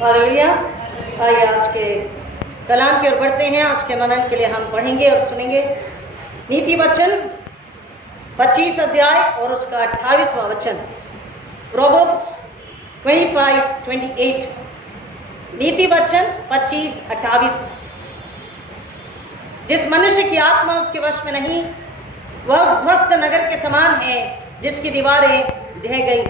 Hallelujah. आइए आज के कलाम की ओर बढ़ते हैं। आज के मनन के लिए हम पढ़ेंगे और सुनेंगे नीति वचन 25 अध्याय और उसका 28वां वचन, प्रोवर्ब्स 25:28। नीति वचन 25:28। जिस मनुष्य की आत्मा उसके वश में नहीं, वह उस ध्वस्त नगर के समान है जिसकी दीवारें ढह गई।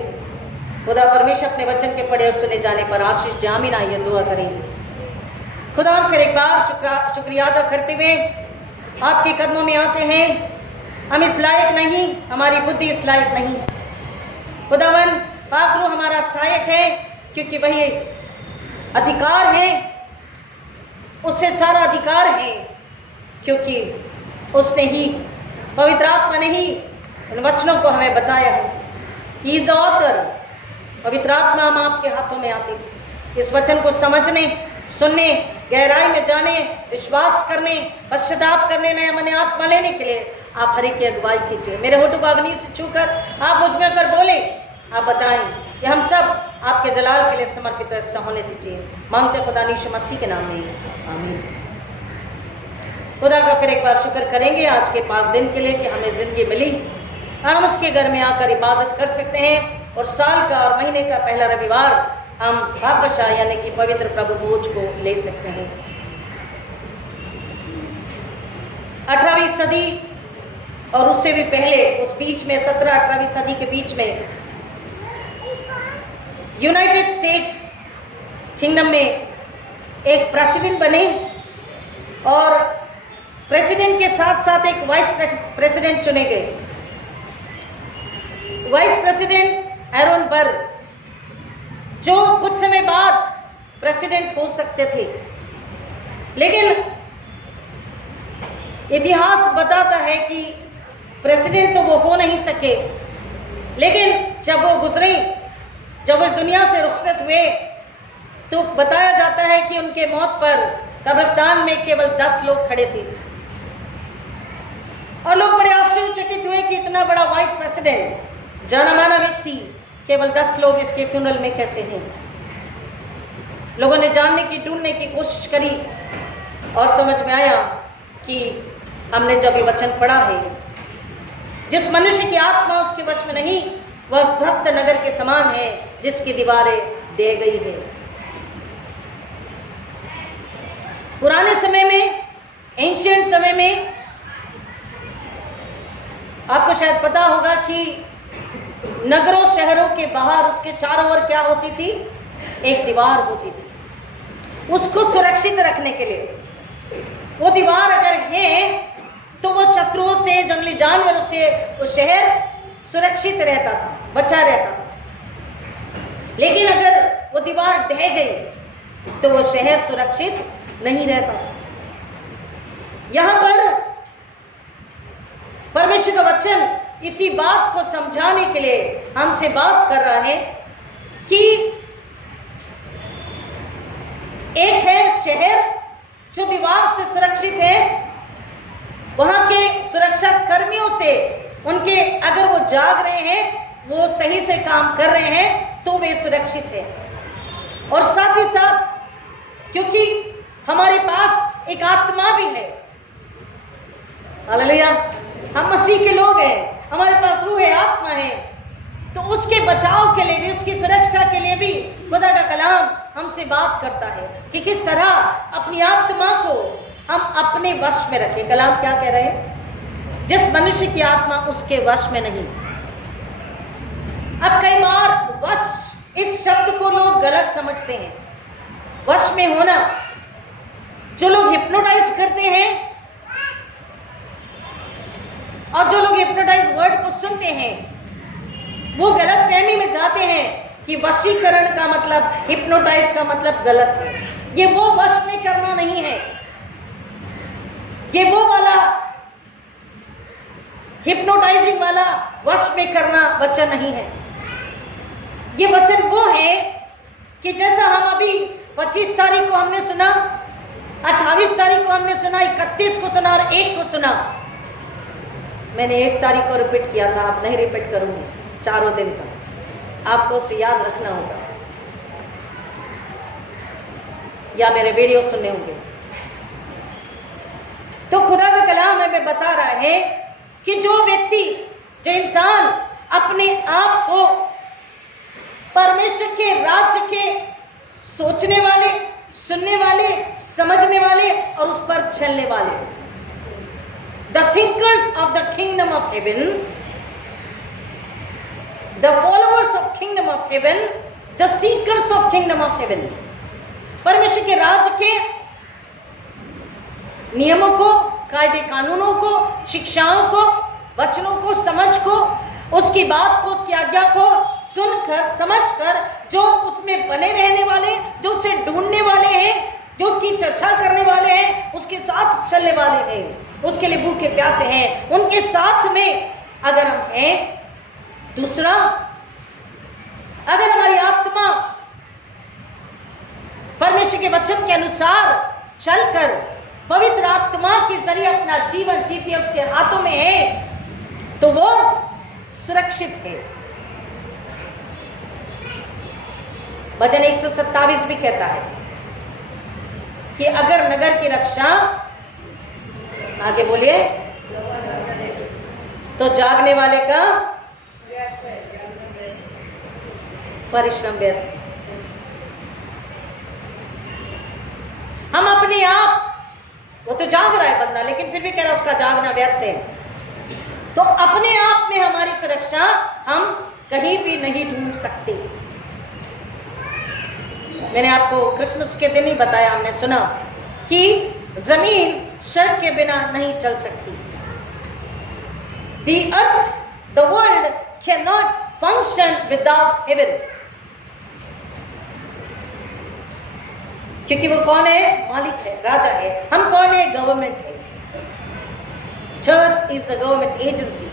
खुदा परमेश्वर अपने वचन के पढ़े और सुने जाने पर आशीष दे। आमीन। आइए दुआ करेंगे। खुदा हम फिर एक बार शुक्रिया अदा करते हुए आपके कदमों में आते हैं। हम इस लायक नहीं, हमारी बुद्धि इस लायक नहीं। खुदावन पाक रूह हमारा सहायक है, क्योंकि वही अधिकार है, उससे सारा अधिकार है, क्योंकि उसने ही, पवित्र आत्मा ने ही उन वचनों को हमें बताया है। He is the author. पवित्र आत्मा हम आपके हाथों में आते हैं। इस वचन को समझने, सुनने, गहराई में जाने, विश्वास करने, पश्चाताप करने, नया मन आत्मा लेने के लिए आप हर एक की अगुवाई कीजिए। मेरे होठों को अग्नि से छूकर आप मुझ में अगर बोले, आप बताएं कि हम सब आपके जलाल के लिए समर्पित ऐसा होने दीजिए। मांगते खुदा यीशु मसीह के नाम में, आमीन। खुदा का फिर एक बार शुक्र करेंगे आज के पाक दिन के लिए कि हमें जिंदगी मिली। हम उसके घर में आकर इबादत कर सकते हैं और साल का और महीने का पहला रविवार हम भागशा यानी कि पवित्र प्रभु भोज को ले सकते हैं। 18वीं सदी और उससे भी पहले, उस बीच में 17-18वीं सदी के बीच में यूनाइटेड स्टेट किंगडम में एक प्रेसिडेंट बने और प्रेसिडेंट के साथ साथ एक वाइस प्रेसिडेंट चुने गए। वाइस प्रेसिडेंट एरोन बर्ग, जो कुछ समय बाद प्रेसिडेंट हो सकते थे, लेकिन इतिहास बताता है कि प्रेसिडेंट तो वो हो नहीं सके। लेकिन जब वो गुजरे, जब इस दुनिया से रुखसत हुए, तो बताया जाता है कि उनके मौत पर कब्रिस्तान में केवल 10 लोग खड़े थे और लोग बड़े आश्चर्यचकित हुए कि इतना बड़ा वाइस प्रेसिडेंट, जाना माना व्यक्ति, केवल 10 लोग इसके फ्यूनरल में कैसे हैं। लोगों ने जानने की, ढूंढने की कोशिश करी और समझ में आया कि हमने जब ये वचन पढ़ा है, जिस मनुष्य की आत्मा उसके वश में नहीं, वह उस ध्वस्त नगर के समान है जिसकी दीवारें दे गई है। पुराने समय में, एंशिएंट समय में, आपको शायद पता होगा कि नगरों शहरों के बाहर उसके चारों ओर क्या होती थी? एक दीवार होती थी, उसको सुरक्षित रखने के लिए। वो दीवार अगर है तो वो शत्रुओं से, जंगली जानवरों से वो शहर सुरक्षित रहता था, बचा रहता था। लेकिन अगर वो दीवार ढह गई तो वो शहर सुरक्षित नहीं रहता था। यहां पर परमेश्वर का वचन इसी बात को समझाने के लिए हमसे बात कर रहा है कि एक है शहर जो दीवार से सुरक्षित है, वहां के सुरक्षा कर्मियों से, उनके अगर वो जाग रहे हैं, वो सही से काम कर रहे हैं, तो वे सुरक्षित है। और साथ ही साथ क्योंकि हमारे पास एक आत्मा भी है, हालेलुया, हम मसीह के लोग हैं, हमारे पास रूह है, आत्मा है, तो उसके बचाव के लिए भी, उसकी सुरक्षा के लिए भी खुदा का कलाम हमसे बात करता है कि किस तरह अपनी आत्मा को हम अपने वश में रखें। कलाम क्या कह रहे हैं? जिस मनुष्य की आत्मा उसके वश में नहीं। अब कई बार वश, इस शब्द को लोग गलत समझते हैं। वश में होना, जो लोग हिप्नोटाइज करते हैं और जो लोग हिप्नोटाइज वर्ड को सुनते हैं, वो गलत फहमी में जाते हैं कि वशीकरण का मतलब, हिप्नोटाइज का मतलब गलत है। ये वो वश में करना नहीं है, ये वो वाला हिप्नोटाइजिंग वाला वश में करना वचन नहीं है। ये वचन वो है कि जैसा हम अभी 25 तारीख को हमने सुना, 28 तारीख को हमने सुना, 31 को सुना और 1 को सुना। मैंने 1 तारीख को रिपीट किया था, आप नहीं रिपीट करूंगी, चारों दिन का आपको उसे याद रखना होगा। या मेरे वीडियो सुनने होंगे। तो खुदा का कलाम हमें बता रहा है कि जो व्यक्ति, जो इंसान अपने आप को परमेश्वर के राज्य के सोचने वाले, सुनने वाले, समझने वाले और उस पर चलने वाले, the thinkers of the kingdom of haven, the followers of kingdom of haven, the seekers of kingdom of haven, परमेश्वर के राज्य के नियमों को, कायदे कानूनों को, शिक्षाओं को, वचनों को, समझ को, उसकी बात को, उसकी आज्ञा को सुनकर, समझकर, जो उसमें बने रहने वाले, जो उसे ढूंढने वाले हैं, जो उसकी चर्चा करने वाले हैं, उसके साथ चलने वाले हैं, उसके लिए भूखे प्यासे हैं, उनके साथ में अगर हम हैं। दूसरा, अगर हमारी आत्मा परमेश्वर के वचन के अनुसार चलकर पवित्र आत्मा के जरिए अपना जीवन जीती है, उसके हाथों में है, तो वो सुरक्षित है। भजन 127 भी कहता है कि अगर नगर की रक्षा, आगे बोलिए, तो जागने वाले का परिश्रम व्यर्थ। हम अपने आप, वो तो जाग रहा है बंदा, लेकिन फिर भी कह रहा है उसका जागना व्यर्थ है। तो अपने आप में हमारी सुरक्षा हम कहीं भी नहीं ढूंढ सकते। मैंने आपको क्रिसमस के दिन ही बताया, हमने सुना कि जमीन सड़क के बिना नहीं चल सकती। The earth, the world cannot function without heaven। क्योंकि वो कौन है? मालिक है, राजा है। हम कौन है? गवर्नमेंट है। Church is the government agency,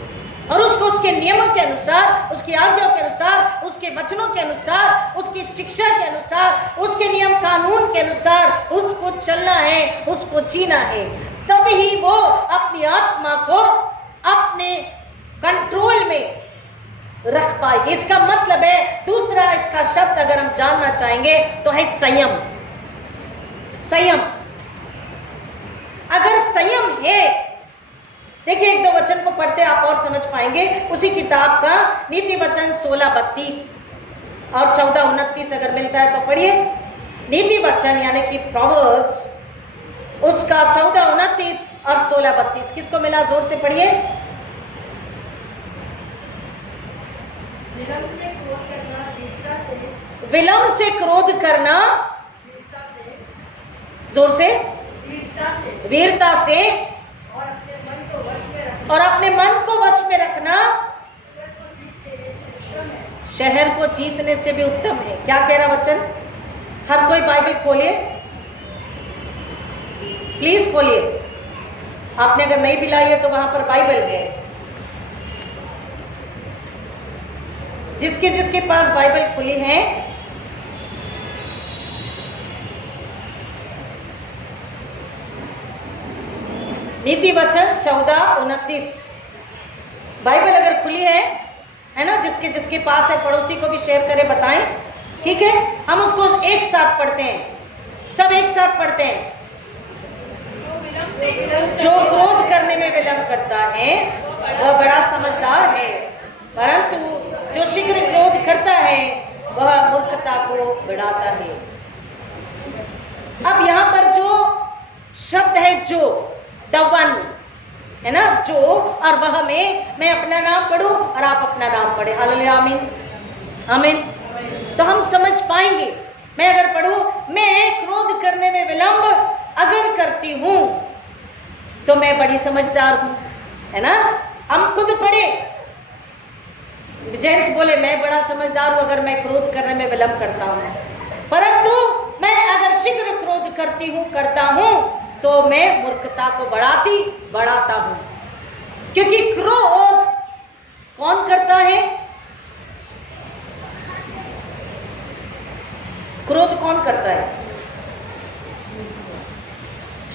और उसको उसके नियमों के अनुसार, उसकी आज्ञाओं के अनुसार, उसके वचनों के अनुसार, उसकी शिक्षा के अनुसार, उसके नियम कानून के अनुसार उसको चलना है, उसको जीना है। तभी वो अपनी आत्मा को अपने कंट्रोल में रख पाएगी। इसका मतलब है, दूसरा इसका शब्द अगर हम जानना चाहेंगे तो है संयम। संयम, अगर संयम है, देखिए एक दो वचन को पढ़ते आप और समझ पाएंगे। उसी किताब का नीति वचन 16:32 और 14:29 अगर मिलता है तो पढ़िए। नीति वचन यानी कि प्रोवर्ब्स, उसका 14:29 और 16:32 किसको मिला? जोर से पढ़िए। विलंब से क्रोध करना, जोर से, वीरता से, और अपने मन को वश में रखना शहर को जीतने से भी उत्तम है। क्या कह रहा वचन? हर कोई बाइबल खोलिए, प्लीज खोलिए। आपने अगर नहीं भी लाई है तो वहां पर बाइबल है। जिसके जिसके पास बाइबल खुली है, नीति वचन 14:29 बाइबल अगर खुली है ना, जिसके जिसके पास है पड़ोसी को भी शेयर करें, बताएं, ठीक है? हम उसको एक साथ पढ़ते हैं, सब एक साथ पढ़ते हैं। जो क्रोध करने में विलंब करता है वह बड़ा समझदार है, परंतु जो शीघ्र क्रोध करता है वह मूर्खता को बढ़ाता है। अब यहाँ पर जो शब्द है, जो द वन है ना, जो और वह में, मैं अपना नाम पढ़ूं और आप अपना नाम पढ़े। हालेलुया, आमीन, आमीन। तो हम समझ पाएंगे। मैं अगर पढ़ूं, मैं क्रोध करने में विलंब अगर करती हूं तो मैं बड़ी समझदार हूं, है ना? हम खुद पढ़े, जेंट्स बोले मैं बड़ा समझदार हूं अगर मैं क्रोध करने में विलंब करता हूं, परंतु मैं अगर शीघ्र क्रोध करता हूं तो मैं मूर्खता को बढ़ाता हूं। क्योंकि क्रोध कौन करता है? क्रोध कौन करता है?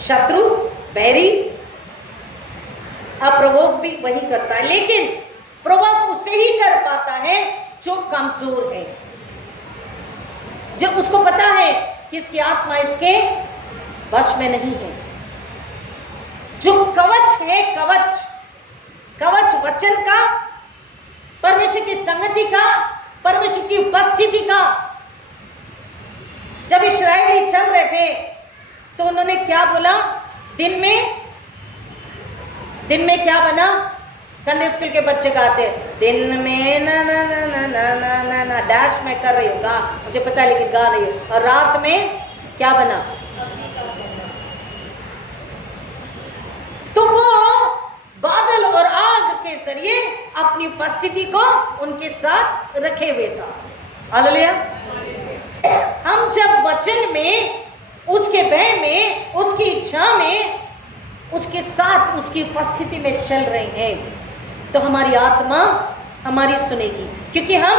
शत्रु, बैरी, अप्रवोक भी वही करता है, लेकिन प्रवोक उसे ही कर पाता है जो कमजोर है, जो उसको पता है कि इसकी आत्मा इसके वश में नहीं है। जो कवच है, कवच, कवच वचन का, परमेश्वर की संगति का, परमेश्वर की उपस्थिति का। जब इस्राएली चल रहे थे तो उन्होंने क्या बोला? दिन में क्या बना? संडे स्कूल के बच्चे गाते, दिन में ना ना ना ना ना ना ना ना डैश में कर रही हूँ, गा मुझे पता है लेकिन गा रही हूँ। और रात में क्या बना? तो वो बादल और आग के जरिए अपनी उपस्थिति को उनके साथ रखे हुए था। हालेलुया। हम जब वचन में, उसके भय में, उसकी इच्छा में, उसके साथ, उसकी उपस्थिति में चल रहे हैं तो हमारी आत्मा हमारी सुनेगी, क्योंकि हम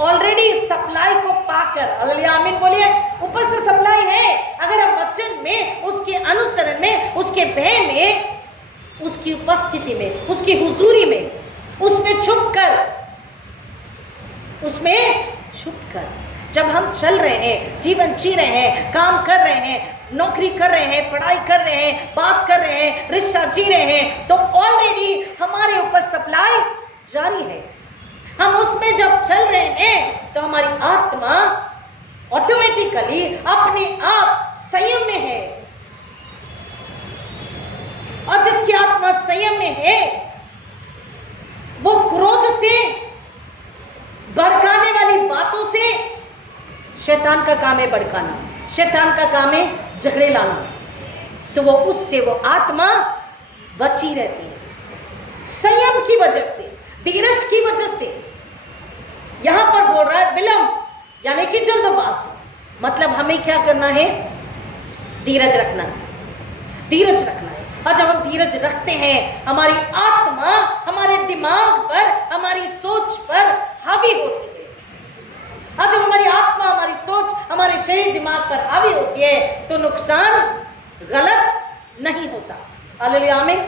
ऑलरेडी सप्लाई को पाकर, हालेलुया आमीन बोलिए, ऊपर से सप्लाई है। अगर हम वचन में, उसके अनुसरण में, उसके भय में, उसकी उपस्थिति में, उसकी हुजूरी में, उसमें छुपकर जब हम चल रहे हैं, जीवन जी रहे हैं, काम कर रहे हैं, नौकरी कर रहे हैं, पढ़ाई कर रहे हैं, बात कर रहे हैं, रिश्ता जी रहे हैं, तो ऑलरेडी हमारे ऊपर सप्लाई जारी है। हम उसमें जब चल रहे हैं तो हमारी आत्मा ऑटोमेटिकली अपने आप संयम में है। और जिसकी आत्मा संयम में है वो क्रोध से, भड़काने वाली बातों से, शैतान का काम है भड़काना, शैतान का काम है झगड़े लाना, तो वो उससे, वो आत्मा बची रहती है। संयम की वजह से, धीरज की वजह से। यहां पर बोल रहा है विलंब, यानी कि जल्दबाज। मतलब हमें क्या करना है? धीरज रखना है, धीरज रखना है। और जब हम धीरज रखते हैं, हमारी आत्मा हमारे दिमाग पर, हमारी सोच पर हावी होती है। और जब हमारी आत्मा, हमारी सोच, हमारे शरीर, दिमाग पर हावी होती है तो नुकसान गलत नहीं होता। हालेलुया आमीन।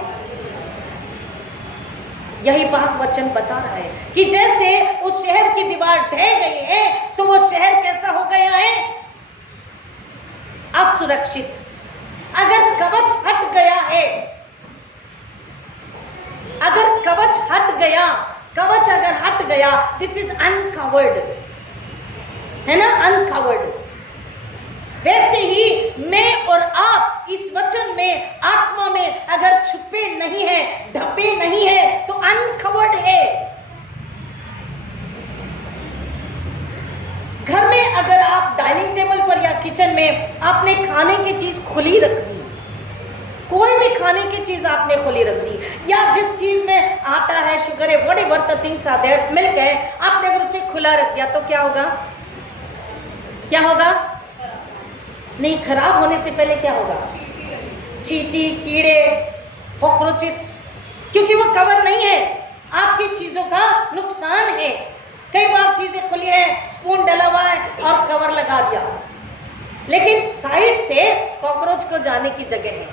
यही बात वचन बता रहा है कि जैसे उस शहर की दीवार ढह गई है तो वो शहर कैसा हो गया है? असुरक्षित। अगर कवच हट गया है, अगर कवच हट गया, कवच अगर हट गया, दिस इज अनकवर्ड, है ना, अनकवर्ड। वैसे ही मैं और आप इस वचन में, आत्मा में अगर छुपे नहीं है, ढपे नहीं है तो अनकवर्ड है। घर में अगर आप डाइनिंग टेबल पर या किचन में आपने खाने की चीज खुली रख दी, कोई भी खाने की चीज आपने खुली रख दी, या जिस चीज में आटा है, शुगर है, whatever the things are there, milk है, आपने अगर उसे खुला रख दिया तो क्या होगा? क्या होगा? नहीं, खराब होने से पहले क्या होगा? चींटी, कीड़े, कॉकरोचेस, क्योंकि वो कवर नहीं है। आपकी चीजों का नुकसान है। कई बार चीजें खुली है, स्पून डला हुआ है और कवर लगा दिया, लेकिन साइड से कॉकरोच को जाने की जगह है।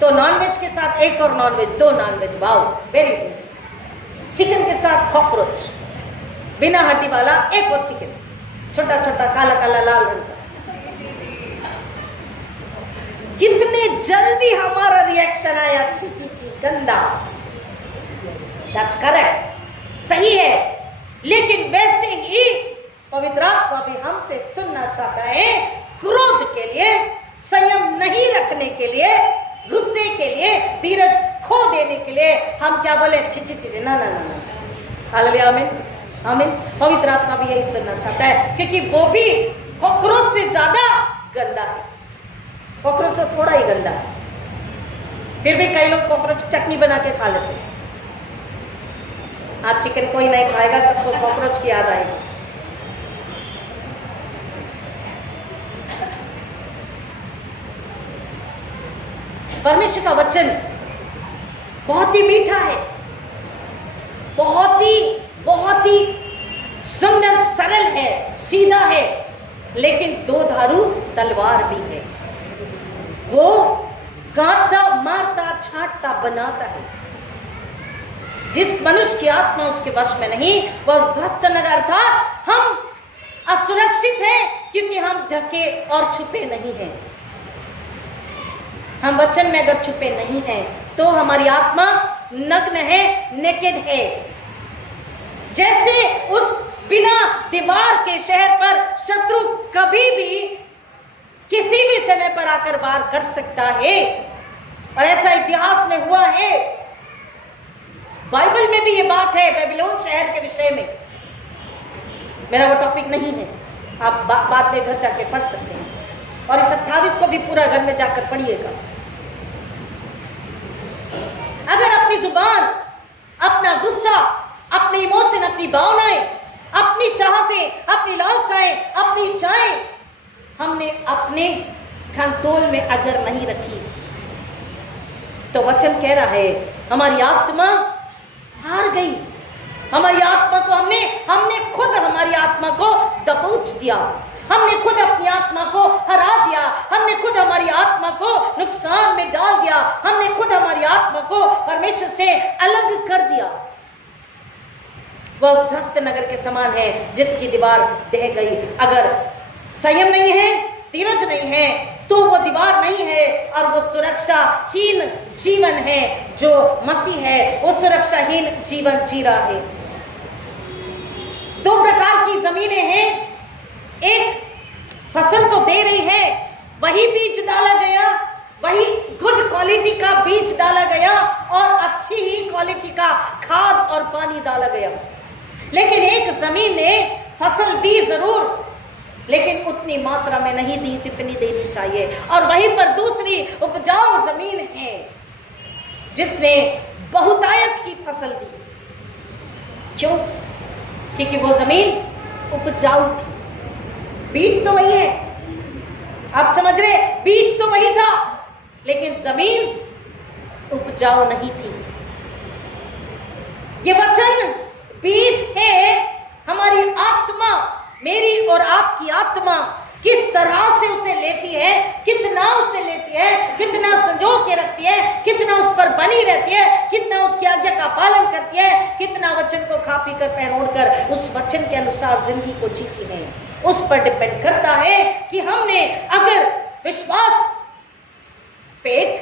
तो नॉनवेज के साथ एक और नॉनवेज, दो non veg, wow very tasty. Chicken के साथ कॉकरोच, बिना हड्डी वाला एक और चिकन, छोटा छोटा, काला काला, लाल रंग का। कितने जल्दी हमारा रिएक्शन आया, ची ची ची, गंदा। दैट्स करेक्ट, सही है। लेकिन वैसे ही पवित्र आत्मा भी हमसे सुनना चाहता है, क्रोध के लिए, संयम नहीं रखने के लिए, गुस्से के लिए, धीरज खो देने के लिए हम क्या बोले? छी छी छी, ना ना ना। हालेलुया आमीन आमीन। पवित्र आत्मा भी यही सुनना चाहता है, क्योंकि वो भी कॉकरोच से ज्यादा गंदा है। कॉकरोच तो थोड़ा ही गंदा है, फिर भी कई लोग कॉकरोच चटनी बना के खा लेते हैं। आज चिकन कोई नहीं खाएगा, सबको कॉकरोच की याद आएगी। परमेश्वर का वचन बहुत ही मीठा है, बहुत ही सुंदर, सरल है, सीधा है, लेकिन दो धारू तलवार भी है। वो काटता, मारता, छांटता, बनाता है। जिस मनुष्य की आत्मा उसके वश में नहीं, वह ध्वस्त नगर था। हम असुरक्षित हैं, क्योंकि हम ढके और छुपे नहीं हैं। हम वचन में अगर छुपे नहीं हैं तो हमारी आत्मा नग्न है, नेकेड है। जैसे उस बिना दीवार के शहर पर शत्रु कभी भी किसी भी समय पर आकर वार कर सकता है, और ऐसा इतिहास में हुआ है। बाइबल में भी ये बात है बेबीलोन शहर के विषय में। मेरा वो टॉपिक नहीं है, आप बाद में घर जाके पढ़ सकते हैं, और इस 28 को भी पूरा घर में जाकर पढ़िएगा। अगर अपनी जुबान, अपना गुस्सा, अपनी इमोशन, अपनी भावनाएं, अपनी चाहतें, अपनी लालसाएं, अपनी इच्छाएं हमने अपने कंट्रोल में अगर नहीं रखी, तो वचन कह रहा है हमारी आत्मा हार गई। हमारी आत्मा को हमने खुद हमारी आत्मा को दबोच दिया। हमने खुद अपनी आत्मा को हरा दिया। हमने खुद हमारी आत्मा को नुकसान में डाल दिया। हमने खुद हमारी आत्मा को परमेश्वर से अलग कर दिया। वह उस ध्वस्त नगर के समान है जिसकी दीवार ढह गई। अगर संयम नहीं है, धीरज नहीं है, तो वो दीवार नहीं है, और वो सुरक्षाहीन जीवन है जो मसीह है, वो सुरक्षाहीन जीवन जी रहा है। दो प्रकार की जमीनें हैं। एक फसल तो दे रही है, वही बीज डाला गया, वही गुड क्वालिटी का बीज डाला गया, और अच्छी ही क्वालिटी का खाद और पानी डाला गया। लेकिन एक जमीन ने फसल दी जरूर, लेकिन उतनी मात्रा में नहीं दी जितनी देनी चाहिए। और वहीं पर दूसरी उपजाऊ जमीन है जिसने बहुतायत की फसल दी। क्यों? क्योंकि वो जमीन उपजाऊ थी। बीज तो वही है, आप समझ रहे, बीज तो वही था, लेकिन जमीन उपजाऊ नहीं थी। ये वचन बीज है। हमारी आत्मा, मेरी और आपकी आत्मा किस तरह से उसे लेती है, कितना उसे लेती है, कितना संजो के रखती है, कितना उस पर बनी रहती है, कितना उसकी आज्ञा का पालन करती है, कितना वचन को खा पी कर पहनोड़ कर उस वचन के अनुसार जिंदगी को जीती है, उस पर डिपेंड करता है कि हमने अगर विश्वास, फेथ,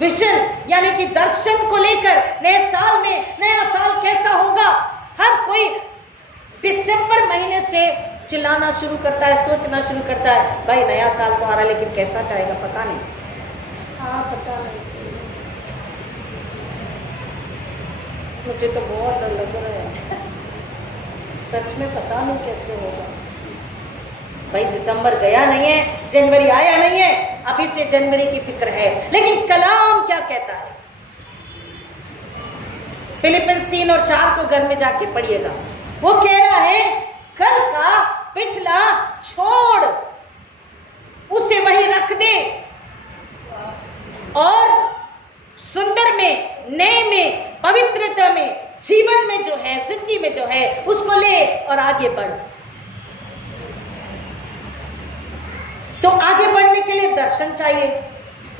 विजन यानी कि दर्शन को लेकर नए साल में नया साल कैसा होगा, हर कोई दिसंबर महीने से चिल्लाना शुरू करता है, सोचना शुरू करता है, भाई नया साल तो आ रहा है लेकिन कैसा जाएगा पता नहीं। हाँ पता नहीं, मुझे तो बहुत डर लग रहा है, सच में पता नहीं कैसे होगा। भाई दिसंबर गया नहीं है, जनवरी आया नहीं है, अभी से जनवरी की फिक्र है। लेकिन कलाम क्या कहता है? फिलिपियंस 3 और 4 को घर में जाके पढ़िएगा। वो कह रहा है कल का पिछला छोड़, उसे वही रख दे, और सुंदर में, नए में, पवित्रता में, जीवन में जो है, जिंदगी में जो है, उसको ले और आगे बढ़। तो आगे बढ़ने के लिए दर्शन चाहिए,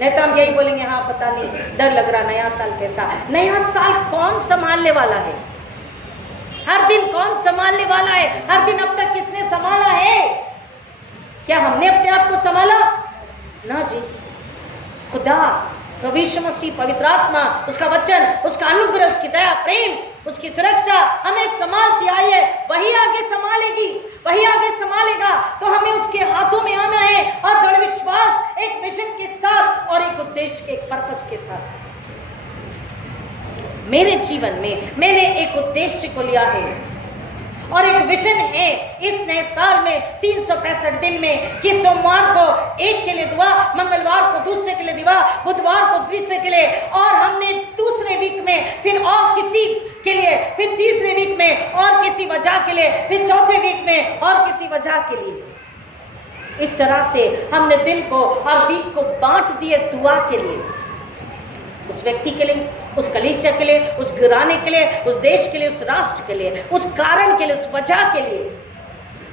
नहीं तो हम यही बोलेंगे हाँ पता नहीं, डर लग रहा, नया साल कैसा है। नया साल कौन संभालने वाला है? हर दिन कौन संभालने वाला है? हर दिन अब तक किसने संभाला है? क्या हमने अपने आप को संभाला? ना जी, खुदा, प्रभु यीशु मसीह, पवित्र आत्मा, उसका वचन, उसका अनुग्रह, उसकी दया, प्रेम, उसकी सुरक्षा हमें संभालती आई है। वही आगे संभालेगी, वही आगे संभालेगा। तो हमें उसके हाथों में आना है, और दृढ़ विश्वास, एक विजन के साथ और एक उद्देश्य के, एक पर्पस के साथ। मेरे जीवन में मैंने एक उद्देश्य को लिया है और एक विजन है इस नए साल में 365 दिन में कि सोमवार को एक के लिए दुआ, मंगलवार को दूसरे के लिए दुआ, बुधवार को तीसरे के लिए, और हमने दूसरे वीक में फिर और किसी के लिए, फिर तीसरे वीक में और किसी वजह के लिए, फिर चौथे वीक में और किसी वजह के लिए। इस तरह से हमने दिन को और वीक को बांट दिए दुआ के लिए, उस व्यक्ति के लिए, उस कलीसिया के लिए, उस घराने के लिए, उस देश के लिए, उस राष्ट्र के लिए, उस कारण के लिए, उस वजह के लिए,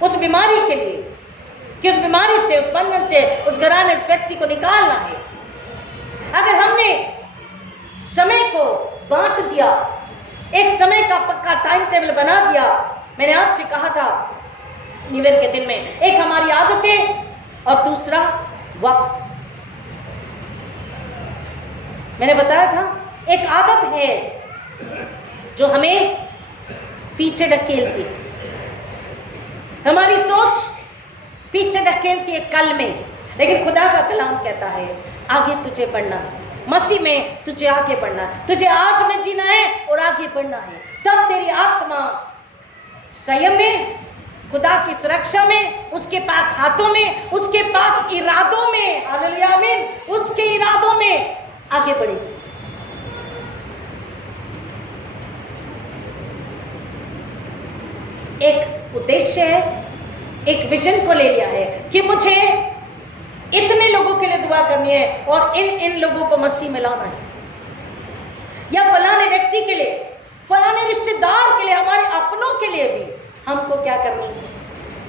उस बीमारी के लिए, कि उस बीमारी से, उस बंधन से, उस घराने, उस व्यक्ति को निकालना है। अगर हमने समय को बांट दिया, एक समय का पक्का टाइम टेबल बना दिया, मैंने आपसे कहा था न्यू ईयर के दिन में। एक हमारी आदतें और दूसरा वक्त। मैंने बताया था एक आदत है जो हमें पीछे ढकेलती है, हमारी सोच पीछे ढकेलती है कल में, लेकिन खुदा का कलाम कहता है आगे तुझे बढ़ना है, मसीह में तुझे आगे बढ़ना है, तुझे आज में जीना है और आगे बढ़ना है। तब तेरी आत्मा संयम में, खुदा की सुरक्षा में, उसके पाक हाथों में, उसके पाक इरादों में, हालेलुया आमीन, उसके इरादों में आगे बढ़ेगी। एक उद्देश्य है, एक विजन को ले लिया है कि मुझे इतने लोगों के लिए दुआ करनी है और इन लोगों को मसीह में लाना है, या फलाने व्यक्ति के लिए, फलाने रिश्तेदार के लिए, हमारे अपनों के लिए भी हमको क्या करनी है,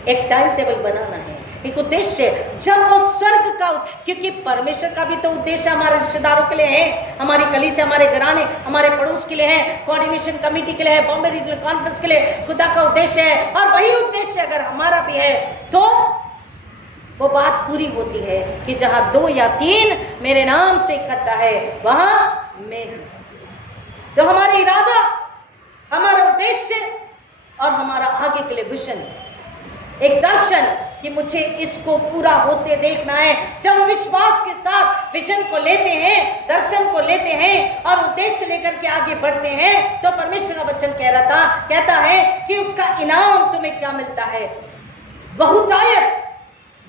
एक टाइम टेबल बनाना है, एक उद्देश्य। जब वो स्वर्ग का, क्योंकि परमेश्वर का भी तो उद्देश्य हमारे रिश्तेदारों के लिए है, हमारी कली से, हमारे घराने, हमारे पड़ोस के लिए है, कोऑर्डिनेशन कमेटी के लिए है, बॉम्बे रीजनल कॉन्फ्रेंस के लिए खुदा का उद्देश्य है। और वही उद्देश्य अगर हमारा भी है तो वो बात पूरी होती है कि जहां 2 या 3 मेरे नाम से इकट्ठा है वहां मैं हूं। तो हमारा इरादा, हमारा उद्देश्य और हमारा आगे के लिए विजन, एक दर्शन कि मुझे इसको पूरा होते देखना है। जब विश्वास के साथ विजन को लेते हैं, दर्शन को लेते हैं और उद्देश्य लेकर के आगे बढ़ते हैं, तो परमेश्वर का वचन कहता है कि उसका इनाम तुम्हें क्या मिलता है, बहुतायत,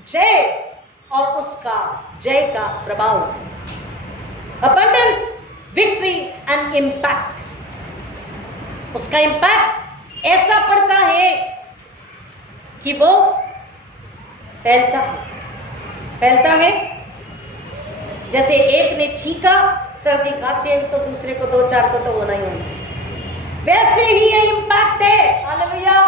जय और उसका जय का प्रभाव, अबंडेंस, विक्ट्री एंड इंपैक्ट। उसका इंपैक्ट ऐसा पड़ता है कि वो फैलता है। जैसे एक ने छींका, सर्दी खांसी है, तो दूसरे को 2-4 को तो होना ही होना। वैसे ही ये इंपैक्ट है, हालेलुया,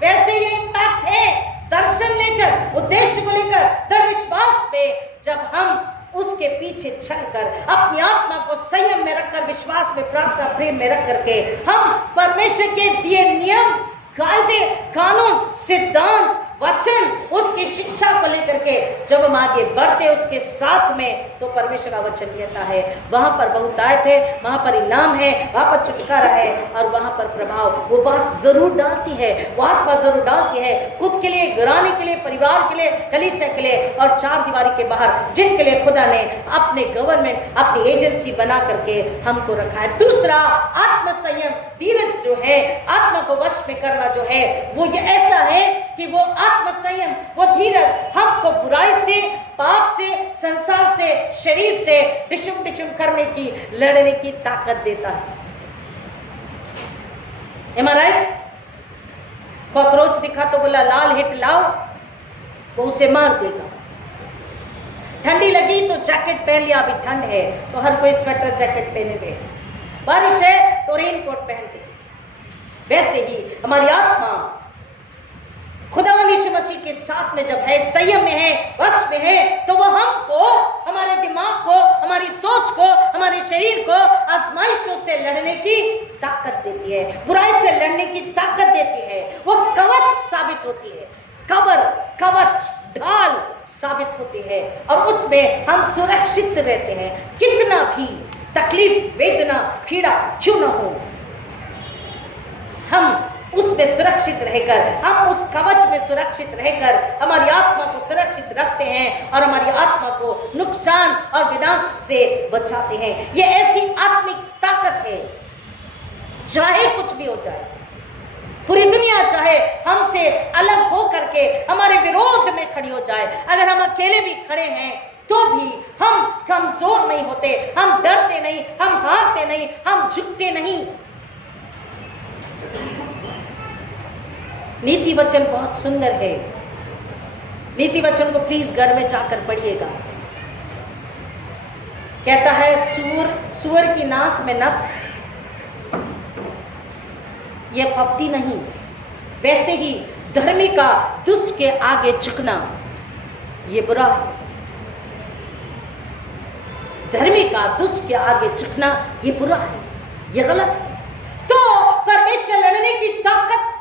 वैसे ही इंपैक्ट है दर्शन लेकर, उद्देश्य को लेकर, दृढ़ विश्वास पे जब हम उसके पीछे चलकर अपनी आत्मा को संयम में रखकर, विश्वास में, प्रार्थना, प्रेम में रख करके हम परमेश्वर के दिए नियम, कायदे, कानून, सिद्धांत, वचन, उसकी शिक्षा को लेकर के जब हम आगे बढ़ते उसके साथ में, तो परमेश्वर का वचन कहता है वहां पर बहुतायत है, वहां पर इनाम है, वहां पर छुटकारा है और वहां पर प्रभाव। वो बात जरूर डालती है, वो आत्मा जरूर डालती है, खुद के लिए, घराने के लिए, परिवार के लिए, कलीसिया के लिए और 4 दीवारी के बाहर जिनके लिए खुदा ने अपने गवर्नमेंट, अपनी एजेंसी बना करके हमको रखा है। दूसरा, आत्म संयम, धीरज जो है, आत्मा को वश में करना जो है, वो ये ऐसा है कि वो आत्म संयम, वो धीरज हमको बुराई से, पाप से, संसार से, शरीर से डिशुम करने की, लड़ने की ताकत देता है। Am I right? कॉकरोच दिखा तो बोला लाल हिट लाओ, वो उसे मार देगा। ठंडी लगी तो जैकेट पहन लिया, अभी ठंड है तो हर कोई स्वेटर जैकेट पहने हुए, बारिश है तो रेनकोट पहनते। वैसे ही हमारी आत्मा खुदावंद यीशु मसीह के साथ में जब है, संयम में है, वश में है, तो वो हमको, हमारे दिमाग को, हमारी सोच को, हमारे शरीर को आजमाइशों से लड़ने की ताकत देती है, बुराई से लड़ने की ताकत देती है। वो कवच साबित होती है, कवच, ढाल साबित होती है और उसमें हम सुरक्षित रहते हैं। कितना भी तकलीफ, वेदना, पीड़ा क्यों न हो, हम उसमें सुरक्षित रहकर, हम उस कवच में सुरक्षित रहकर हमारी आत्मा को सुरक्षित रखते हैं और हमारी आत्मा को नुकसान और विनाश से बचाते हैं। ये ऐसी आत्मिक ताकत है, चाहे कुछ भी हो जाए, पूरी दुनिया चाहे हमसे अलग हो करके हमारे विरोध में खड़ी हो जाए, अगर हम अकेले भी खड़े हैं तो भी हम कमजोर नहीं होते, हम डरते नहीं, हम हारते नहीं, हम झुकते नहीं। नीति वचन बहुत सुंदर है, नीति वचन को प्लीज घर में जाकर पढ़िएगा। कहता है सुअर की नाक में नथ, ये फबती नहीं, वैसे ही धर्मी का दुष्ट के आगे झुकना ये बुरा है। धर्मी का दुष्ट के आगे झुकना ये बुरा है, ये गलत है। तो परमेश्वर लड़ने की ताकत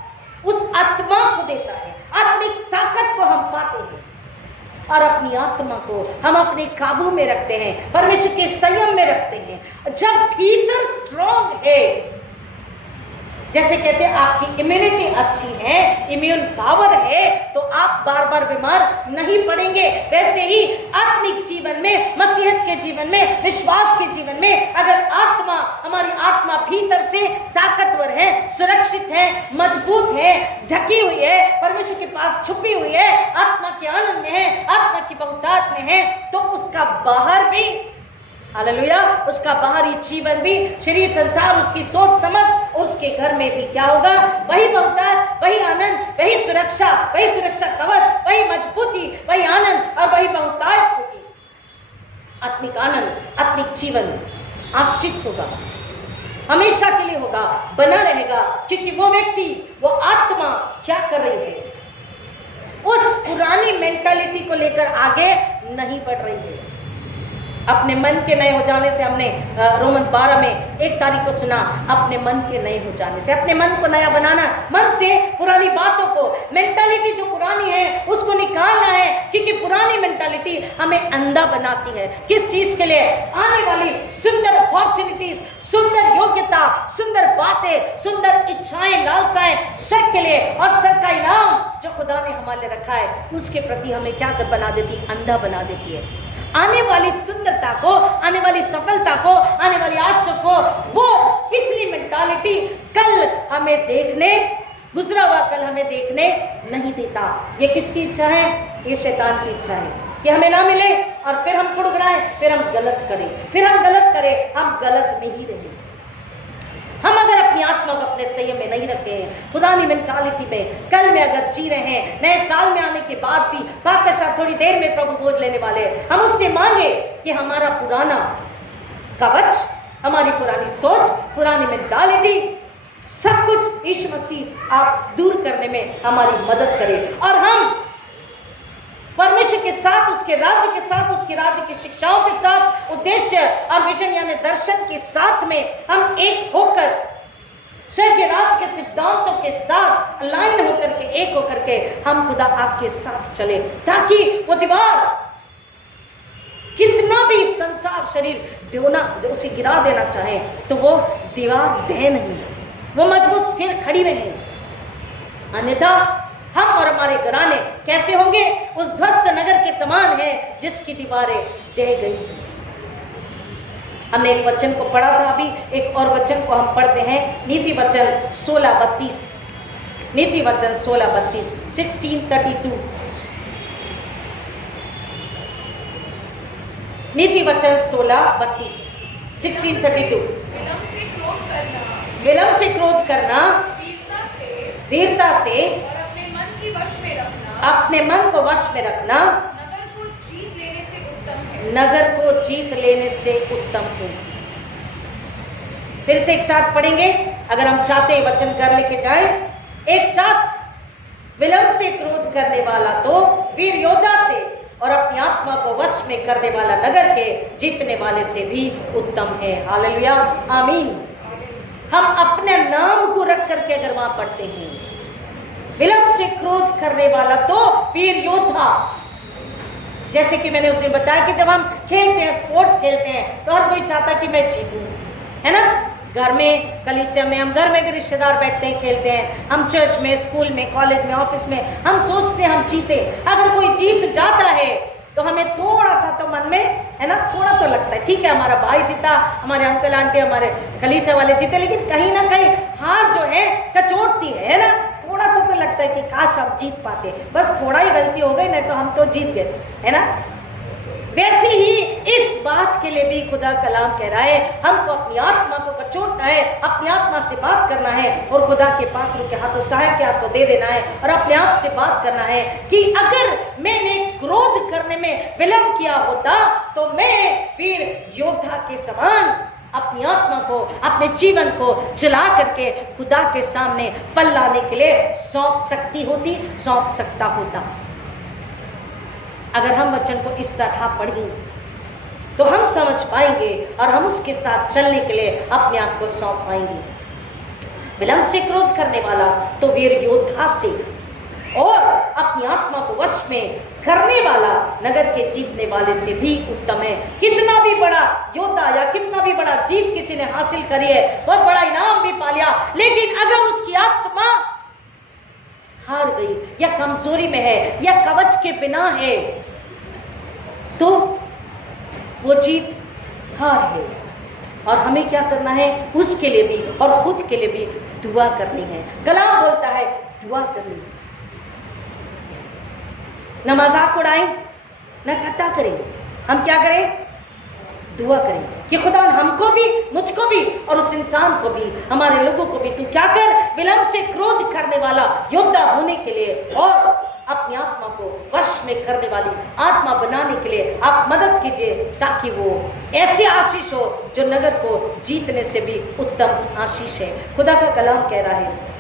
उस आत्मा को देता है, आत्मिक ताकत को हम पाते हैं और अपनी आत्मा को हम अपने काबू में रखते हैं, परमेश्वर के संयम में रखते हैं। जब भीतर स्ट्रॉन्ग है, जैसे कहते हैं आपकी इम्यूनिटी अच्छी है, इम्यून पावर है, तो आप बार बार बीमार नहीं पड़ेंगे। वैसे ही आत्मिक जीवन में, मसीहत के जीवन में, विश्वास के जीवन में अगर आत्मा, हमारी आत्मा भीतर से ताकतवर है, सुरक्षित है, मजबूत है, ढकी हुई है, परमेश्वर के पास छुपी हुई है, आत्मा के आनंद में है, आत्मा की बहुतायत में है, तो उसका बाहर भी, हालेलुया, उसका बाहरी जीवन भी, शरीर, संसार, उसकी सोच समझ, उसके घर में भी क्या होगा? वही बहुतायत, वही आनंद, वही सुरक्षा कवच, वही मजबूती, वही आनंद और वही बहुतायत होगी। आत्मिक आनंद, आत्मिक जीवन आश्रित होगा, हमेशा के लिए होगा, बना रहेगा, क्योंकि वो व्यक्ति, वो आत्मा क्या कर रही है? उस पुरानी मेंटालिटी को लेकर आगे नहीं बढ़ रही है। अपने मन के नए हो जाने से, हमने रोमन 12 में 1 तारीख को सुना, अपने मन के नए हो जाने से, अपने मन को नया बनाना, मन से पुरानी बातों को, मेंटालिटी जो पुरानी है उसको निकालना है, क्योंकि पुरानी मेंटालिटी हमें अंधा बनाती है। किस चीज के लिए? आने वाली सुंदर अपॉर्चुनिटीज, सुंदर योग्यता, सुंदर बातें, सुंदर इच्छाएं, लालसाएं, सर के लिए, और सर का इनाम जो खुदा ने हमारे लिए रखा है, उसके प्रति हमें क्या कर बना देती? अंधा बना देती है। आने वाली सुंदरता को, आने वाली सफलता को, आने वाली आशा को, वो पिछली मेंटालिटी कल हमें देखने, गुजरा हुआ कल हमें देखने नहीं देता। ये किसकी इच्छा है? ये शैतान की इच्छा है कि हमें ना मिले और फिर हम कुड़गड़ाएं, फिर हम गलत करें, हम गलत में ही रहें। हम अगर अपनी आत्मा को अपने संयम में नहीं रखे हैं, पुरानी मेंटालिटी में कल में अगर जी रहे हैं, नए साल में आने के बाद भी बादशाह थोड़ी देर में प्रभु गोद लेने वाले, हम उससे मांगे कि हमारा पुराना कवच, हमारी पुरानी सोच, पुरानी मेंटालिटी, सब कुछ यीशु मसीह आप दूर करने में हमारी मदद करें, और हम परमेश्वर के साथ, उसके राज्य के साथ, उसके राज्य की शिक्षाओं के साथ, उद्देश्य और विजन यानी दर्शन के साथ में हम एक होकर, स्वर्ग के राज्य के सिद्धांतों के साथ अलाइन होकर के, एक होकर के हम खुदा आपके साथ चले, ताकि वो दीवार कितना भी संसार शरीर ढोना, उसे गिरा देना चाहे, तो वो दीवार ढहे नहीं, वो मजबूत स्थिर खड़ी रहे। अन्यथा हम और हमारे घराने कैसे होंगे? उस ध्वस्त नगर के समान है जिसकी दीवारें ढह गई थी। हमने एक वचन को पढ़ा था, अभी एक और वचन को हम पढ़ते हैं, नीति वचन 16:32, नीति वचन 16:32, 16:32, नीति वचन 16:32, 16:32। विलंब से क्रोध करना, वीरता से अपने मन को वश में रखना, नगर को जीत लेने से उत्तम है। फिर से एक साथ पढ़ेंगे, अगर हम चाहते हैं वचन कर लेके जाए एक साथ। विलंब से क्रोध करने वाला तो वीर योद्धा से और अपनी आत्मा को वश में करने वाला नगर के जीतने वाले से भी उत्तम है। हालेलुया, आमीन। हम अपने नाम को रख करके अगर वहां पढ़ते हैं, विलंब से क्रोध करने वाला तो वीर योद्धा, जैसे कि मैंने उस दिन बताया कि जब हम खेलते हैं, स्पोर्ट्स खेलते हैं, तो हर कोई चाहता कि मैं जीतूं, है ना। घर में, कलीसिया में, हम घर में भी रिश्तेदार बैठते हैं, खेलते हैं, हम चर्च में, स्कूल में, कॉलेज में, ऑफिस में, हम सोचते हैं हम जीते। अगर कोई जीत जाता है तो हमें थोड़ा सा तो मन में, है ना, थोड़ा तो लगता है, ठीक है हमारा भाई जीता, हमारे अंकल आंटी, हमारे कलीसिया वाले जीते, लेकिन कहीं ना कहीं हार जो है कचोटती है ना। थोड़ा सा तो लगता है कि काश हम जीत पाते, बस थोड़ा ही गलती हो गई, नहीं तो हम तो जीत गए, है ना। वैसे ही इस बात के लिए भी खुदा कलाम कह रहा है, हमको अपनी आत्मा को कचोटना है, अपनी आत्मा से बात करना है और खुदा के पात्रों के हाथों, सहायक के हाथों दे देना है और अपने आप से बात करना है कि अगर मैंने क्रोध करने में विलंब किया होता तो मैं वीर योद्धा के समान अपनी आत्मा को, अपने जीवन को चला करके खुदा के सामने फल लाने के लिए सौंप सकता होता। अगर हम वचन को इस तरह पढ़ेंगे तो हम समझ पाएंगे और हम उसके साथ चलने के लिए अपने आप को सौंप पाएंगे। विलंब से क्रोध करने वाला तो वीर योद्धा से और अपनी आत्मा को वश में करने वाला नगर के जीतने वाले से भी उत्तम है। कितना भी बड़ा योद्धा या कितना भी बड़ा जीत किसी ने हासिल करी है, बहुत बड़ा इनाम भी पा लिया, लेकिन अगर उसकी आत्मा हार गई या कमजोरी में है या कवच के बिना है, तो वो जीत हार है। और हमें क्या करना है? उसके लिए भी और खुद के लिए भी दुआ करनी है। कलाम बोलता है दुआ करनी, न मजाक उड़ाएं न ठट्टा करें, हम क्या करें? दुआ करें कि खुदा हमको भी, मुझको भी और उस इंसान को भी, हमारे लोगों को भी तू क्या कर, विलंब से क्रोध करने वाला योद्धा होने के लिए और अपनी आत्मा को वश में करने वाली आत्मा बनाने के लिए आप मदद कीजिए, ताकि वो ऐसी आशीष हो जो नगर को जीतने से भी उत्तम आशीष है। खुदा का कलाम कह रहा है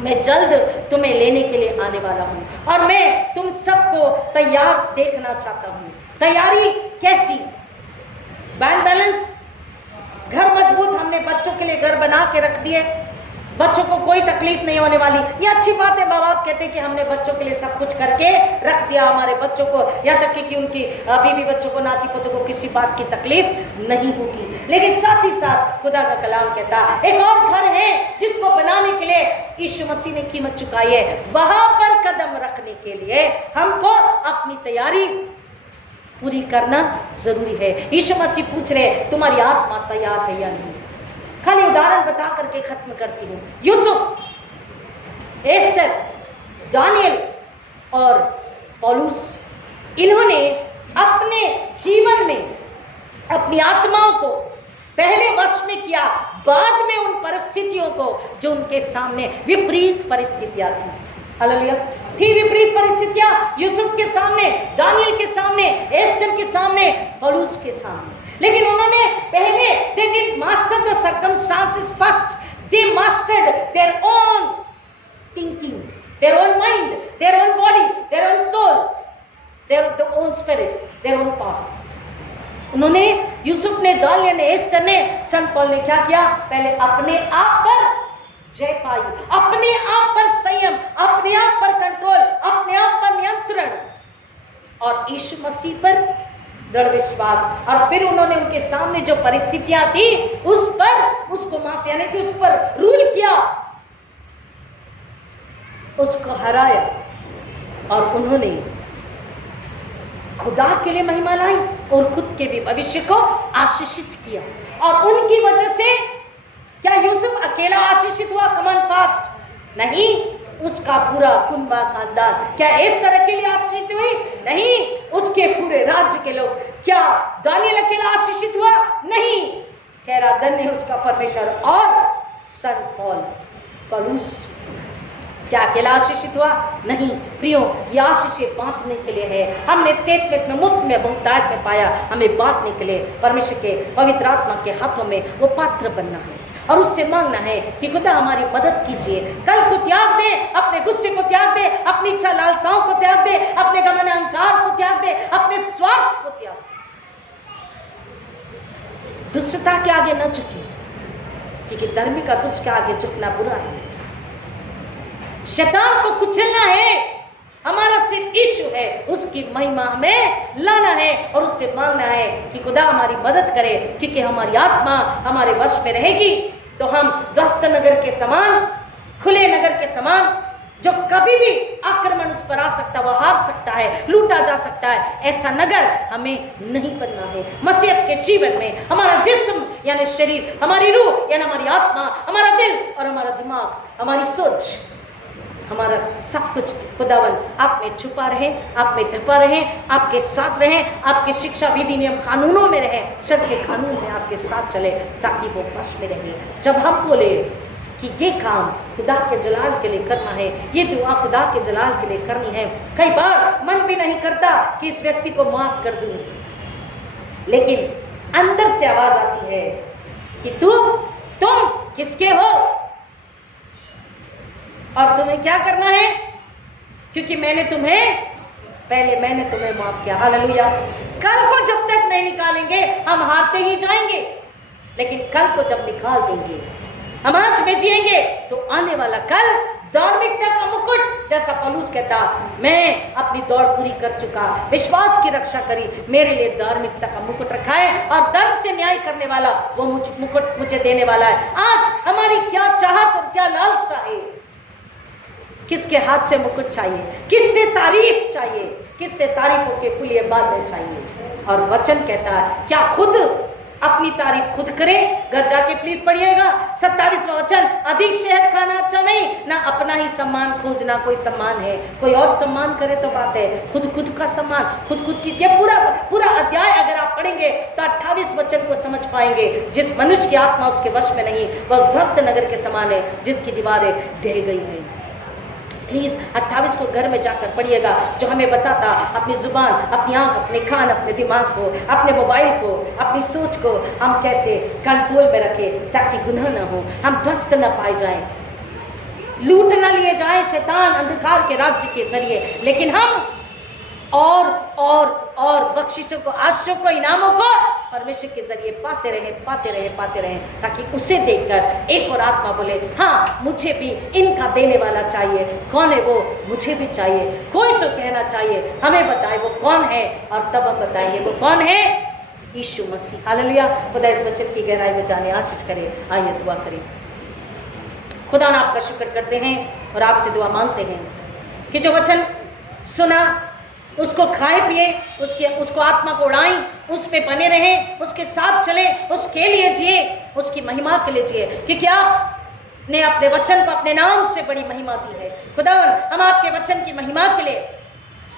मैं जल्द तुम्हें लेने के लिए आने वाला हूं और मैं तुम सबको तैयार देखना चाहता हूं। तैयारी कैसी? बैंक बैलेंस, घर मजबूत, हमने बच्चों के लिए घर बना के रख दिए, बच्चों को कोई तकलीफ नहीं होने वाली। ये अच्छी बात है, माँ बाप कहते हैं कि हमने बच्चों के लिए सब कुछ करके रख दिया, हमारे बच्चों को, यहाँ तक कि उनकी बीवी बच्चों को, नाती पोतों को किसी बात की तकलीफ नहीं होगी। लेकिन साथ ही साथ खुदा का कलाम कहता है एक और घर है जिसको बनाने के लिए यीशु मसीह ने कीमत चुकाई है। वहां पर कदम रखने के लिए हमको अपनी तैयारी पूरी करना जरूरी है। यीशु मसीह पूछ रहे तुम्हारी आत्मा तैयार है या नहीं? खाली उदाहरण बता करके खत्म करती हूँ। यूसुफ, एस्तर, दानियल और पौलुस, इन्होंने अपने जीवन में अपनी आत्माओं को पहले वश में किया, बाद में उन परिस्थितियों को जो उनके सामने विपरीत परिस्थितियां थी, हालेलुया, थी विपरीत परिस्थितियां यूसुफ के सामने, दानियल के सामने, एस्तर के सामने, पौलुस के सामने, लेकिन उन्होंने पहले they didn't master the circumstances first, they mastered their own thinking, their own mind, their own body, their own souls, their own spirits, their own thoughts. उन्होंने, यूसुफ ने, दानियल ने, एस्तर ने, संत पौल ने क्या किया? पहले अपने आप पर जय पाई, अपने आप पर संयम, अपने आप पर कंट्रोल, अपने आप पर नियंत्रण और यीशु मसीह पर दृढ़ विश्वास। और फिर उन्होंने उनके सामने जो परिस्थितियां थी उस पर, उसको मास यानी कि उस पर रूल किया, उसको हराया और उन्होंने खुदा के लिए महिमा लाई और खुद के भी भविष्य को आशीषित किया। और उनकी वजह से क्या यूसुफ अकेला आशीषित हुआ? कमान फास्ट नहीं, उसका पूरा कुंबा खानदान। क्या इस तरह के लिए आशीषित हुई? नहीं, उसके पूरे राज्य के लोग। क्या दानियल अकेला आशीषित हुआ? नहीं, कह रहा धन्य उसका परमेश्वर। और संत पौल, पौलुस क्या अकेला आशीषित हुआ? नहीं प्रियो, ये आशीष बांटने के लिए है। हमने सेत में मुफ्त में बहुतायत में पाया, हमें बांटने के लिए परमेश्वर के पवित्र आत्मा के हाथों में वो पात्र बनना है और उससे मांगना है कि खुदा हमारी मदद कीजिए। कल को त्याग दे, अपने गुस्से को त्याग दे, अपनी इच्छा लालसाओं को त्याग दे, अपने गमन अहंकार को त्याग दे, अपने स्वार्थ को त्याग दे। दुष्टता के आगे न झुके, क्योंकि धर्मी का दुष्ट के आगे झुकना बुरा है। शैतान को कुचलना है, हमारा सिर्फ यीशु है, उसकी महिमा हमें लाना है और उससे मांगना है कि खुदा हमारी मदद करे, क्योंकि हमारी आत्मा हमारे वश में रहेगी तो हम ध्वस्त नगर के समान, खुले नगर के समान, जो कभी भी आक्रमण उस पर आ सकता, वह हार सकता है, लूटा जा सकता है, ऐसा नगर हमें नहीं बनना है। मसीहत के जीवन में हमारा जिस्म यानी शरीर, हमारी रूह यानी हमारी आत्मा, हमारा दिल और हमारा दिमाग, हमारी सोच, हमारा सब कुछ खुदावन आप में छुपा रहे, आप में ढपा रहे, आपके साथ रहे, आपके शिक्षा विधि नियम कानूनों में रहे, शर्त के कानून में आपके साथ चले, ताकि वो वश में रहे। जब हम बोले कि ये काम खुदा के जलाल के लिए करना है, ये दुआ खुदा के जलाल के लिए करनी है, कई बार मन भी नहीं करता कि इस व्यक्ति को माफ कर दूं, लेकिन अंदर से आवाज आती है कि तुम किसके हो और तुम्हें क्या करना है, क्योंकि मैंने तुम्हें माफ किया। हालेलुया। कल को जब तक नहीं निकालेंगे हम हारते ही जाएंगे, लेकिन कल को जब निकाल देंगे, हम आज में जिएंगे तो आने वाला कल धार्मिकता का मुकुट, जैसा पौलुस कहता, मैं अपनी दौड़ पूरी कर चुका, विश्वास की रक्षा करी, मेरे लिए धार्मिकता का मुकुट रखा है और धर्म से न्याय करने वाला वो मुकुट मुझे देने वाला है। आज हमारी क्या चाहत और क्या लालसा है? किसके हाथ से मुकुट चाहिए? किससे तारीफ चाहिए? किससे तारीफों के पुलिये बांधने चाहिए? और वचन कहता है, क्या खुद अपनी तारीफ खुद करें? घर जाके प्लीज पढ़िएगा 27वां वचन, अधिक शहद खाना अच्छा नहीं, ना अपना ही सम्मान खोजना कोई सम्मान है। कोई और सम्मान करे तो बात है, खुद का सम्मान, खुद की। ये पूरा अध्याय अगर आप पढ़ेंगे तो 28 वचन को समझ पाएंगे। जिस मनुष्य की आत्मा उसके वश में नहीं, वह उस ध्वस्त नगर के समान है जिसकी दीवारें ढह गई हैं। प्लीज 28 को घर में जाकर पढ़िएगा, जो हमें बताता अपनी जुबान, अपनी आंख, अपने कान, अपने दिमाग को, अपने मोबाइल को, अपनी सोच को हम कैसे कंट्रोल में रखें ताकि गुनाह ना हो, हम ध्वस्त न पाए जाएं, लूट न लिए जाएं शैतान अंधकार के राज्य के जरिए, लेकिन हम और बख्शिशों को, आशीषों को, इनामों को परमेश्वर के जरिए पाते रहे, ताकि उसे देखकर एक और आत्मा बोले, हाँ मुझे भी इनका देने वाला चाहिए। कौन है वो? मुझे भी चाहिए। कोई तो कहना चाहिए, हमें बताए वो कौन है, और तब हम बताएंगे वो कौन है, यीशु मसीह। हालेलुया। खुदा इस वचन की गहराई में जाने आशीष करे। आइए दुआ करें। खुदा ना आपका शुक्र करते हैं और आपसे दुआ मांगते हैं कि जो वचन सुना उसको खाए पिए, उसको आत्मा को उड़ाएं, उस पे बने रहें, उसके साथ चले, उसके लिए जिए, उसकी महिमा के लिए जिए, क्योंकि आपने अपने वचन को अपने नाम से बड़ी महिमा दी है। खुदावन, हम आपके वचन की महिमा के लिए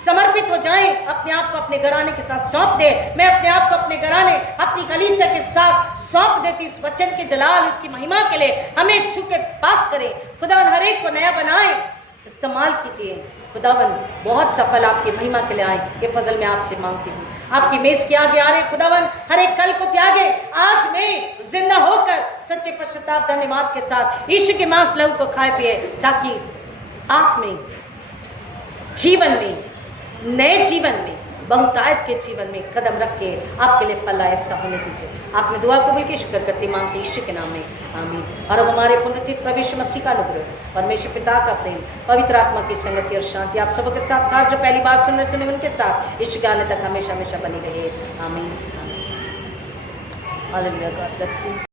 समर्पित हो जाएं, अपने आप को अपने घराने के साथ सौंप दे। मैं अपने आप को अपने घराने, अपनी कलीसिया के साथ सौंप देती। इस वचन के जलाल, इसकी महिमा के लिए हमें छू के पाक करें। खुदावन, हर एक को नया बनाए, इस्तेमाल कीजिए। खुदावन, बहुत सफल आपकी महिमा के लिए आए, ये फजल मैं आपसे मांगती हूँ। आपकी मेज के आगे आ रहे खुदावन, हर एक कल को त्यागे, आज में जिंदा होकर सच्चे पश्चाताप धन्यवाद के साथ यीशु के मांस लहू को खाए पिए, ताकि आप में, जीवन में, नए जीवन में, बहुतायत के जीवन में कदम रख के आपके लिए फल ऐसा होने दीजिए। आपने दुआ को मिलकर शुक्र करते मांगते यीशु के नाम में, आमीन। और अब हमारे पुनरुत्थित प्रभु यीशु मसीह का अनुग्रह, परमेश्वर पिता का प्रेम, पवित्र आत्मा की संगति और शांति आप सबके साथ, खास जो पहली बार सुन रहे सुने उनके साथ यीशु के आने तक हमेशा हमेशा बनी रहे। आमीन। हालेलुया। God bless you.